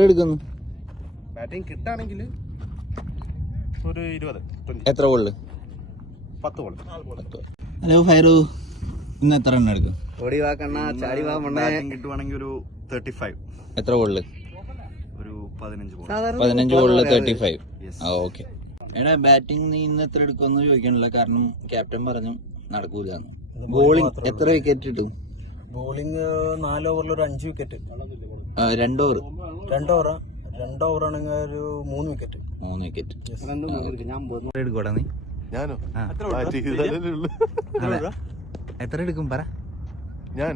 എടുക്കുന്നു ബാറ്റിംഗ് കിട്ടാണെങ്കിൽ ഒരു 20. എത്ര ബോളില്? 10 ബോൾ. ഹലോ ഫൈറു, ഇന്ന് എത്ര റൺ എടുക്കും? ഓടി വാ കണ്ണാ, ചാടി വാ മണ്ണേ. ബാറ്റിംഗ് കിട്ടുവാണെങ്കിൽ ഒരു 35. എത്ര ബോളില്? ഒരു 15 ബോൾ. 15 ബോളില് 35. ആ ഓക്കെ. എടാ ബാറ്റിംഗ് നീ ഇന്ന് എത്ര എടുക്കുമെന്ന് ചോദിക്കണില്ല, കാരണം ക്യാപ്റ്റൻ പറഞ്ഞു നടക്കൂല. ബോളിംഗ് എത്ര വിക്കറ്റ് കിട്ടും? ബോളിംഗ് 4 ഓവറിൽ ഒരു 5 വിക്കറ്റ്. 2 ഓവർ. 2 ഓവറാണെങ്കിൽ ഒരു 3 വിക്കറ്റ്. 3 വിക്കറ്റ് എടുക്കൂടാ നീ? ഞാനോ? എത്ര എടുക്കും പറ? ഞാൻ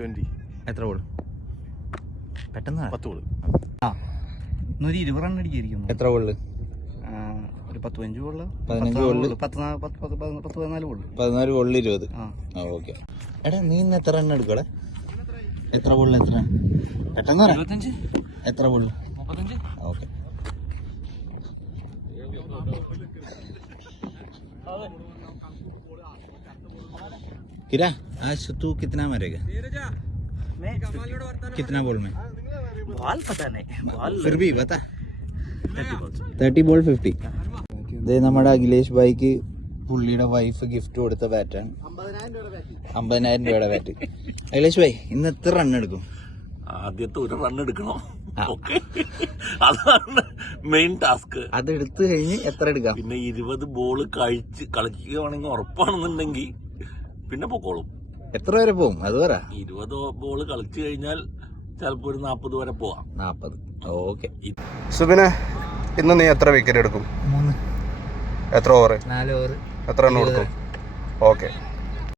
20. എത്ര ബോൾ? പെട്ടെന്ന് 10 ബോൾ. ഒരു 20 റൺ അടിക്കായിരിക്കും. എത്ര ബോളില്? ഒരു 15 ബോളില് 15 ബോളില് 14 ബോളിൽ 14 ബോളിൽ 20. ആ ഓക്കെ. എടാ നീ ഇന്ന് എത്ര റൺ എടുക്കൂടെ? എത്ര ബോളിൽ എത്ര? പെട്ടെന്ന് പറ. 25. എത്ര ബോളിൽ? 35. ഓക്കെ. किरा आज तू कितना मारेगा? मैं कितना बॉल में? बॉल पता नहीं, बॉल फिर भी बता. 30 ബോൾ 50. ഇത് നമ്മുടെ അഖിലേഷ് ഭായിക്ക് പുള്ളിയുടെ വൈഫ് ഗിഫ്റ്റ് കൊടുത്ത ബാറ്റാണ്. 50,000 രൂപയുടെ ബാറ്റ്. അഖിലേഷ് ഭായ് ഇന്ന് എത്ര റൺ എടുക്കും? ആദ്യത്തെ ഒരു റൺ എടുക്കണം, അതാണ് മെയിൻ ടാസ്ക്. അത് എടുത്തു കഴിഞ്ഞ് എത്ര എടുക്കാം? പിന്നെ 20 ബോൾ കളിക്കുകയാണെങ്കിൽ ഉറപ്പാണെന്നുണ്ടെങ്കിൽ പിന്നെ പൊക്കോളും. എത്ര വരെ പോകും അത് പറ. 20 ബോൾ കളിച്ചു കഴിഞ്ഞാൽ ചിലപ്പോ ഒരു 40 വരെ പോവാം. 40. ഓക്കെ. സുബിനെ, ഇന്ന് നീ എത്ര വിക്കറ്റ് എടുക്കും? 3. എത്ര ഓവർ? 4 ഓവർ. എത്ര റൺ കൊടുക്കും? ഓക്കെ.